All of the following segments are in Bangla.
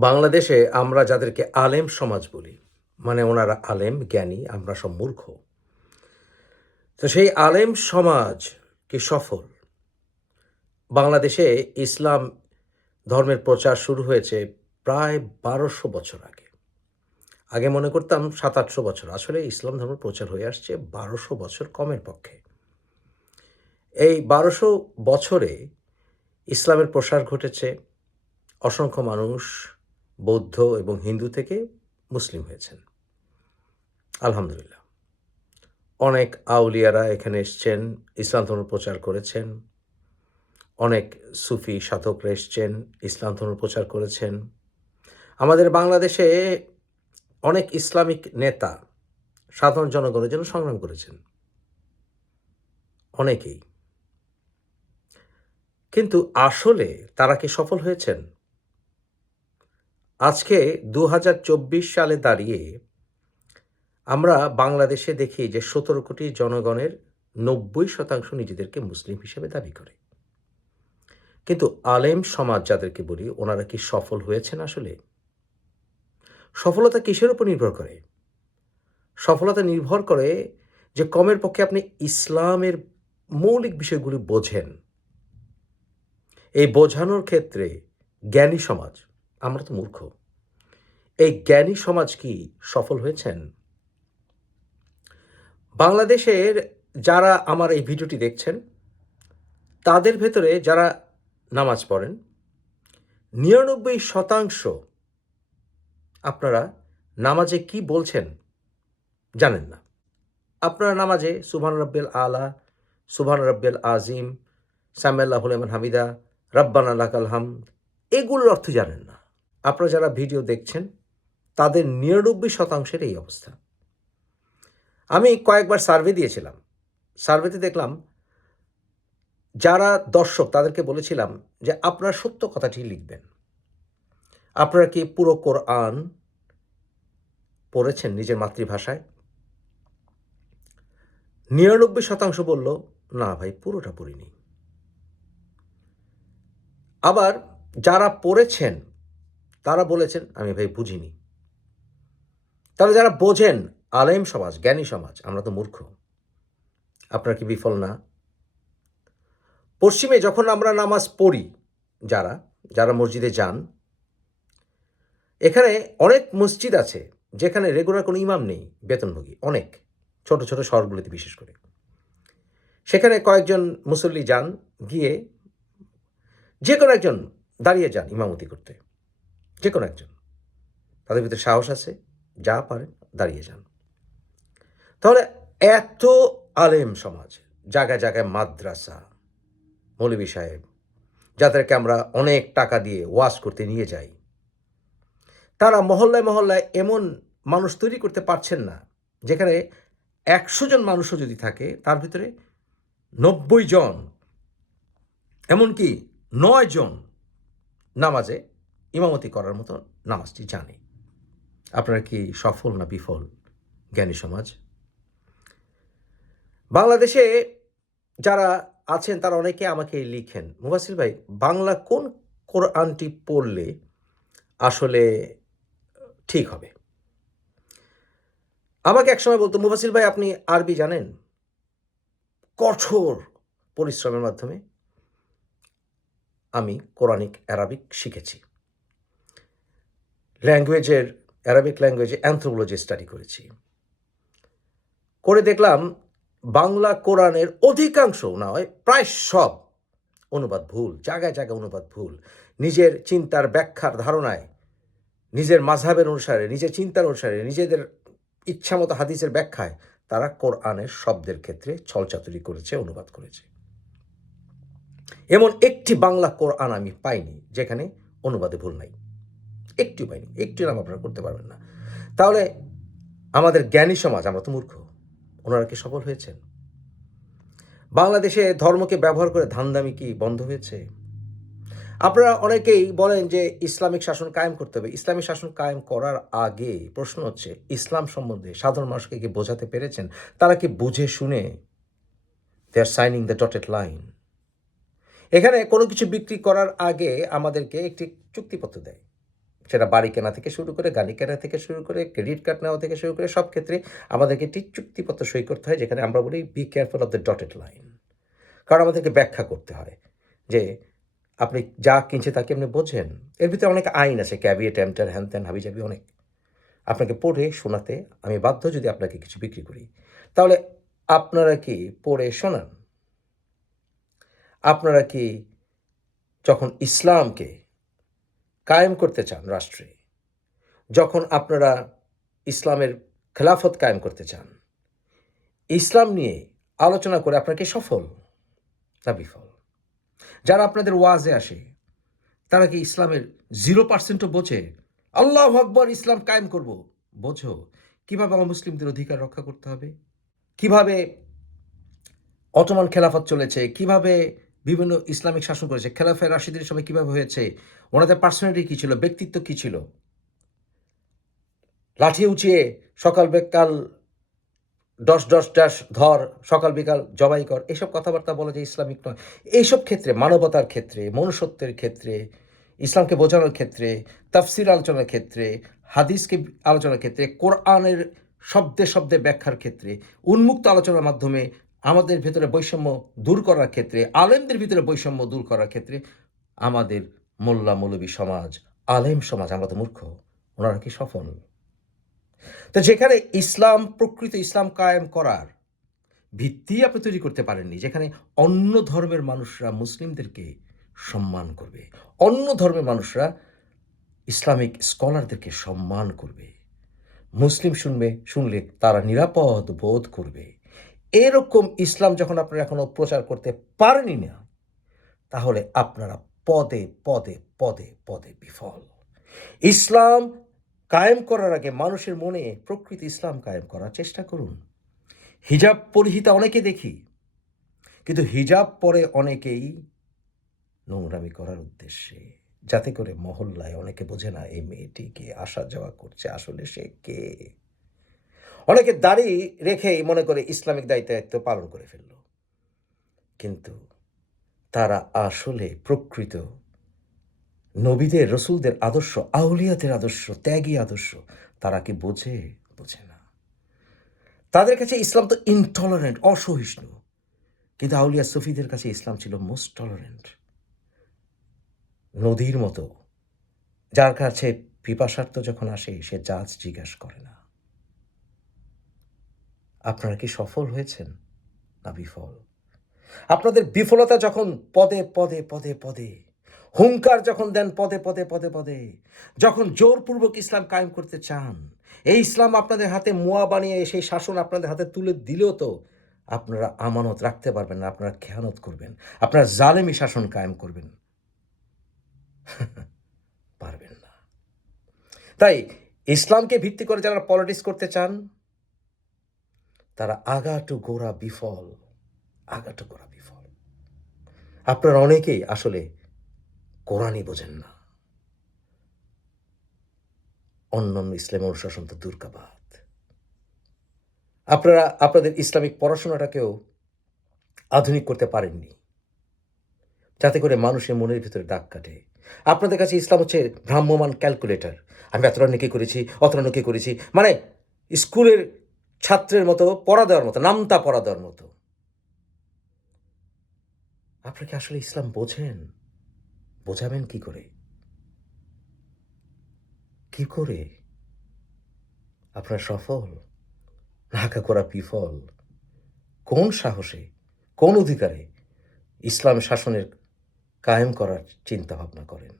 বাংলাদেশে আমরা যাদেরকে আলেম সমাজ বলি মানে ওনারা আলেম, জ্ঞানী, আমরা সব মূর্খ। তো সেই আলেম সমাজ কি সফল? বাংলাদেশে ইসলাম ধর্মের প্রচার শুরু হয়েছে প্রায় বারোশো বছর আগে। আগে মনে করতাম সাত আটশো বছর। আসলে ইসলাম ধর্ম প্রচার হয়ে আসছে বারোশো বছর কমের পক্ষে। এই বারোশো বছরে ইসলামের প্রসার ঘটেছে। অসংখ্য মানুষ বৌদ্ধ এবং হিন্দু থেকে মুসলিম হয়েছেন। আলহামদুলিল্লাহ। অনেক আউলিয়ারা এখানে এসছেন, ইসলাম ধর্ম প্রচার করেছেন। অনেক সুফি সাধকরা এসছেন, ইসলাম ধর্ম প্রচার করেছেন। আমাদের বাংলাদেশে অনেক ইসলামিক নেতা সাধারণ জনগণের জন্য সংগ্রাম করেছেন। অনেকেই। কিন্তু আসলে তারা কি সফল হয়েছেন? আজকে দু হাজার চব্বিশ সালে দাঁড়িয়ে আমরা বাংলাদেশে দেখি যে সতেরো কোটি জনগণের নব্বই শতাংশ নিজেদেরকে মুসলিম হিসেবে দাবি করে। কিন্তু আলেম সমাজ যাদেরকে বলি, ওনারা কি সফল হয়েছেন আসলে? সফলতা কিসের উপর নির্ভর করে? সফলতা নির্ভর করে যে কমের পক্ষে আপনি ইসলামের মৌলিক বিষয়গুলি বোঝেন। এই বোঝানোর ক্ষেত্রে জ্ঞানী সমাজ আমরা তো মূর্খ। এই জ্ঞানী সমাজ কি সফল হয়েছেন? বাংলাদেশের যারা আমার এই ভিডিওটি দেখছেন, তাদের ভেতরে যারা নামাজ পড়েন, নিরানব্বই শতাংশ আপনারা নামাজে কি বলছেন জানেন না। আপনারা নামাজে সুবহান রব্বেল আলা সুবহান রব্বেল আজিম সামেল্লাহ হুলেমান হামিদা, রব্বানা লাকাল হামদ, এগুলোর অর্থ জানেন না। আপনারা যারা ভিডিও দেখছেন, তাদের নিরানব্বই শতাংশের এই অবস্থা। আমি কয়েকবার সার্ভে দিয়েছিলাম। সার্ভেতে দেখলাম, যারা দর্শক, তাদেরকে বলেছিলাম যে, আপনারা সত্য কথাটি লিখবেন। আপনারা কি পুরো কোরআন পড়েছেন নিজের মাতৃভাষায়? নিরানব্বই শতাংশ বলল, না ভাই, পুরোটা পড়িনি। আবার যারা পড়েছেন তারা বলেছেন, আমি ভাই বুঝিনি। তাহলে যারা বোঝেন, আলেম সমাজ, জ্ঞানী সমাজ, আমরা তো মূর্খ। আপনারা কি বিফল না? পশ্চিমে যখন আমরা নামাজ পড়ি, যারা যারা মসজিদে যান, এখানে অনেক মসজিদ আছে, যেখানে রেগুলার কোনো ইমাম নেই, বেতনভোগী, অনেক, ছোট ছোট শহরগুলিতে বিশেষ করে। সেখানে কয়েকজন মুসল্লি যান, গিয়ে যে কোনো একজন দাঁড়িয়ে যান ইমামতি করতে। যে কোনো একজন। তাদের ভিতরে সাহস আছে, যা পারেন, দাঁড়িয়ে যান। তাহলে এত আলেম সমাজ, জায়গায় জায়গায় মাদ্রাসা মৌলবী সাহেব, যাদেরকে আমরা অনেক টাকা দিয়ে ওয়াশ করতে নিয়ে যাই, তারা মহল্লায় মহল্লায় এমন মানুষ তৈরি করতে পারছেন না, যেখানে একশো জন মানুষও যদি থাকে, তার ভিতরে নব্বই জন, এমনকি নয় জন নামাজে ইমামতি করার মতো নামাজটি জানে। আপনারা কি সফল না বিফল জ্ঞানী সমাজ? বাংলাদেশে যারা আছেন, তারা অনেকে আমাকে লিখেন মুবাসির ভাই, বাংলা কোন কোরআনটি পড়লে আসলে ঠিক হবে? আমাকে একসময় বলতো মুবাসির ভাই, আপনি আরবি জানেন? কঠোর পরিশ্রমের মাধ্যমে আমি কোরআনিক, অ্যারাবিক শিখেছি। ল্যাঙ্গুয়েজের অ্যারাবিক ল্যাঙ্গুয়েজে অ্যান্থ্রোপোলজি স্টাডি করেছি। করে দেখলাম বাংলা কোরআনের অধিকাংশ নয় প্রায় সব অনুবাদ ভুল, জায়গায় জায়গায় অনুবাদ ভুল। নিজের চিন্তার ব্যাখ্যার ধারণায়, নিজের মাঝহাবের অনুসারে, নিজের চিন্তার অনুসারে, নিজেদের ইচ্ছামতো হাদিসের ব্যাখ্যায় তারা কোরআনের শব্দের ক্ষেত্রে ছলচাতুরি করেছে, অনুবাদ করেছে। এমন একটি বাংলা কোরআন আমি পাইনি, যেখানে অনুবাদে ভুল নাই। একটু পাইনি একটু নাম আপনারা করতে পারবেন না। তাহলে আমাদের জ্ঞানী সমাজ, আমরা তো মূর্খ, ওনারা কি সফল হয়েছেন? বাংলাদেশে ধর্মকে ব্যবহার করে ধান্দামি কি বন্ধ হয়েছে? আপনারা অনেকেই বলেন যে ইসলামিক শাসন কায়েম করতে হবে। ইসলামিক শাসন কায়েম করার আগে প্রশ্ন হচ্ছে, ইসলাম সম্বন্ধে সাধারণ মানুষকে কি বোঝাতে পেরেছেন? তারা কি বুঝে শুনে they are signing the dotted line এখানে কোনো কিছু বিক্রি করার আগে আমাদেরকে একটি চুক্তিপত্র দেয়। সেটা বাড়ি কেনা থেকে শুরু করে, গাড়ি কেনা থেকে শুরু করে ক্রেডিট কার্ড নেওয়া থেকে শুরু করে, সব ক্ষেত্রে আমাদেরকে একটি চুক্তিপত্র সই করতে হয়, যেখানে আমরা বলি be careful of the dotted line কারণ আমাদেরকে ব্যাখ্যা করতে হয় যে আপনি যা কিনছে তাকে আপনি বোঝেন। এর ভিতরে অনেক আইন আছে ক্যাবিয়েট এমটার হ্যান ত্যান হাবিজাবি অনেক। আপনাকে পড়ে শোনাতে আমি বাধ্য যদি আপনাকে কিছু বিক্রি করি। তাহলে আপনারা কি পড়ে শোনান? আপনারা কি যখন ইসলামকে কায়েম করতে চান রাষ্ট্রে, যখন আপনারা ইসলামের খেলাফত কায়েম করতে চান, ইসলাম নিয়ে আলোচনা করে আপনাকে সফল না বিফল? যারা আপনাদের ওয়াজে আসে, তারা কি ইসলামের জিরো পার্সেন্টও বোঝে? আল্লাহ আকবর, ইসলাম কায়েম করব। বোঝো। কীভাবে মুসলিমদের অধিকার রক্ষা করতে হবে? কীভাবে অটোমান খেলাফত চলেছে? কীভাবে বিভিন্ন ইসলামিক শাসন করেছে। খেলাফে রাশিদের সময় কীভাবে হয়েছে? ওনাদের পার্সোনালিটি কী ছিল? ব্যক্তিত্ব কী ছিল? লাঠি উঁচিয়ে সকাল বেকাল দশ দশ ডাস ধর, সকাল বিকাল জবাই কর, এসব কথাবার্তা বলা যে ইসলামিক নয়। এইসব ক্ষেত্রে, মানবতার ক্ষেত্রে, মনুষ্যত্বের ক্ষেত্রে, ইসলামকে বোঝানোর ক্ষেত্রে, তাফসির আলোচনার ক্ষেত্রে, হাদিসকে আলোচনার ক্ষেত্রে, কোরআনের শব্দে শব্দে ব্যাখ্যার ক্ষেত্রে, উন্মুক্ত আলোচনার মাধ্যমে আমাদের ভিতরে বৈষম্য দূর করার ক্ষেত্রে, আলেমদের ভিতরে বৈষম্য দূর করার ক্ষেত্রে আমাদের মোল্লা মৌলবী সমাজ, আলেম সমাজ, আমরা তো মূর্খ, ওনারা কি সফল? তো যেখানে ইসলাম, প্রকৃত ইসলাম কায়েম করার ভিত্তি আপনি তৈরি করতে পারেননি, যেখানে অন্য ধর্মের মানুষরা মুসলিমদেরকে সম্মান করবে, অন্য ধর্মের মানুষরা ইসলামিক স্কলারদেরকে সম্মান করবে, মুসলিম শুনবে, শুনলে তারা নিরাপদ বোধ করবে। এরকম ইসলাম যখন আপনারা এখনও প্রচার করতে পারেনি না, তাহলে আপনারা পদে পদে পদে পদে বিফল। ইসলাম কায়েম করার আগে মানুষের মনে প্রকৃতি ইসলাম কায়েম করার চেষ্টা করুন। হিজাব পরিহিতা অনেকে দেখি, কিন্তু হিজাব পরে অনেকেই নোংরামি করার উদ্দেশ্যে, যাতে করে মহল্লায় অনেকে বোঝে না, এই মেয়েটিকে আসা যাওয়া করছে, আসলে সে কে? অনেকে দাড়ি রেখেই মনে করে ইসলামিক দায়িত্ব পালন করে ফেলল। কিন্তু তারা আসলে প্রকৃত নবীদের, রসুলদের আদর্শ, আউলিয়াদের আদর্শ, ত্যাগী আদর্শ তারা কি বোঝে? বোঝে না। তাদের কাছে ইসলাম তো ইনটলারেন্ট অসহিষ্ণু। কিন্তু আউলিয়া সুফিদের কাছে ইসলাম ছিল মোস্ট টলারেন্ট নদীর মতো, যার কাছে পিপাসার্থ যখন আসে, সে জাজ জিজ্ঞাসা করে না। আপনারা কি সফল হয়েছেন? না, বিফল। আপনাদের বিফলতা যখন পদে পদে পদে পদে, হুঙ্কার যখন দেন পদে পদে পদে পদে, যখন জোরপূর্বক ইসলাম কায়েম করতে চান, এই ইসলাম আপনাদের হাতে মোয়া বানিয়ে সেই শাসন আপনাদের হাতে তুলে দিলেও তো আপনারা আমানত রাখতে পারবেন না, আপনারা খেয়ানত করবেন, আপনারা জালেমি শাসন কায়েম করবেন। পারবেন না। তাই ইসলামকে ভিত্তি করে যারা পলিটিক্স করতে চান তারা আগাটু গোড়া বিফল, আগাটু গোড়া বিফল। আপনারা অনেকেই আসলে কোরআনই বোঝেন না। অন্যান্য ইসলাম অনুশাসন তো দুর্গাবাদ। আপনারা, আপনাদের ইসলামিক পড়াশোনাটাকেও আধুনিক করতে পারেননি। যাতে করে মানুষের মনের ভিতরে দাগ কাটে। আপনাদের কাছে ইসলাম হচ্ছে ভ্রাম্যমান ক্যালকুলেটর। আমি এতটা নেকি করেছি, অতটা নেকি করেছি। মানে স্কুলের ছাত্রের মতো, পড়া দেওয়ার মতো, নামতা পড়া দেওয়ার মতো। আপনি কি আসলে ইসলাম বোঝেন? বোঝাবেন কি করে? কি করে? আপনার সফল? নাকা করা বিফল? কোন সাহসে? কোন অধিকারে? ইসলাম শাসনের কায়েম করার চিন্তা ভাবনা করেন।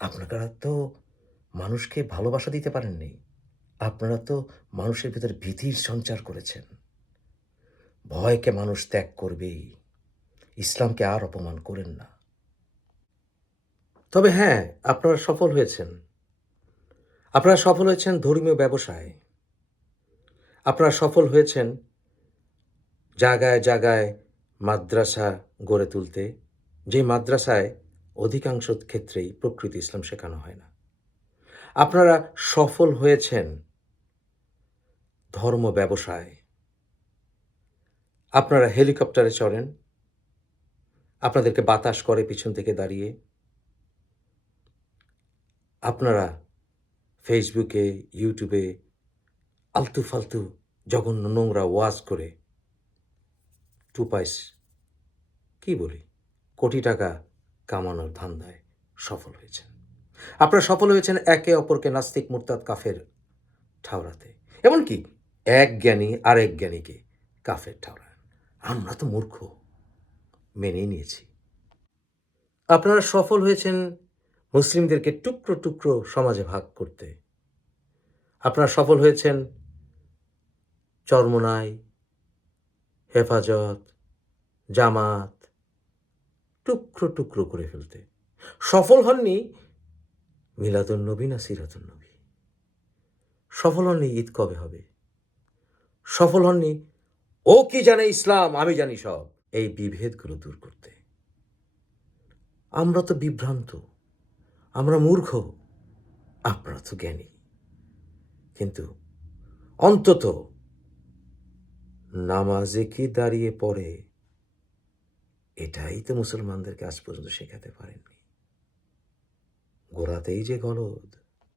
আপনারা তো মানুষকে ভালোবাসা দিতে পারেননি। আপনারা তো মানুষের ভিতরে ভীতির সঞ্চার করেছেন। ভয়কে মানুষ ত্যাগ করবেই। ইসলামকে আর অপমান করেন না। তবে হ্যাঁ আপনারা সফল হয়েছেন। আপনারা সফল হয়েছেন ধর্মীয় ব্যবসায়। আপনারা সফল হয়েছেন জায়গায় জায়গায় মাদ্রাসা গড়ে তুলতে, যে মাদ্রাসায় অধিকাংশ ক্ষেত্রেই প্রকৃতি ইসলাম শেখানো হয় না। আপনারা সফল হয়েছেন ধর্ম ব্যবসায়। আপনারা হেলিকপ্টারে চড়েন। আপনাদেরকে বাতাস করে পিছন থেকে দাঁড়িয়ে। আপনারা ফেসবুকে ইউটিউবে আলতু ফালতু জঘন্য নোংরা ওয়াজ করে টু পাইস কি বলি, কোটি টাকা কামানোর ধান্দায় সফল হয়েছেন। আপনারা সফল হয়েছেন একে অপরকে নাস্তিক মুরতাদ কাফের ঠাওরাতে। এমনকি এক জ্ঞানী আর এক জ্ঞানীকে কাফের ঠাওরান আমরা তো মূর্খ, মেনেই নিয়েছি। আপনারা সফল হয়েছেন মুসলিমদেরকে টুকরো টুকরো সমাজে ভাগ করতে। আপনারা সফল হয়েছেন চরমনাই, হেফাজত, জামাত, টুকরো টুকরো করে ফেলতে। সফল হননি মিলাদুল নবী না সিরাতুল নবী? সফল হননি ঈদ কবে হবে? সফল হননি। ও কি জানে ইসলাম, আমি জানি সব। এই বিভেদগুলো দূর করতে। আমরা তো বিভ্রান্ত। আমরা মূর্খ। আপনারা তো জ্ঞানী। কিন্তু অন্তত নামাজে কি দাঁড়িয়ে পড়ে, এটাই তো মুসলমানদেরকে আজ পর্যন্ত শেখাতে পারেননি। গোড়াতেই যে গলদ।